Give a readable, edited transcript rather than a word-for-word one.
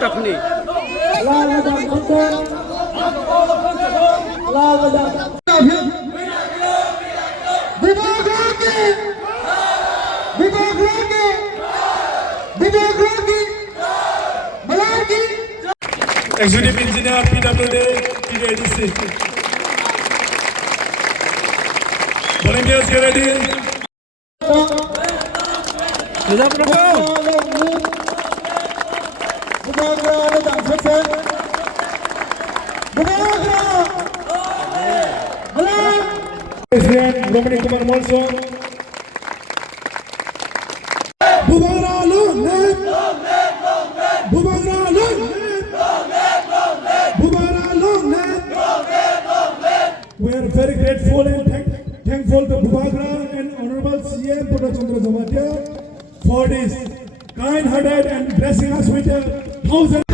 Stephanie. Executive Engineer PWD PADC. Volunteers get ready. President Romani Kumar Molso. Bhubagra long live. Bhubagra long live. Bhubagra long live. We are very grateful and thankful to Bhubagra and Honorable CM Purna Chandra Jamatia for this kind-hearted and blessing us with 1,000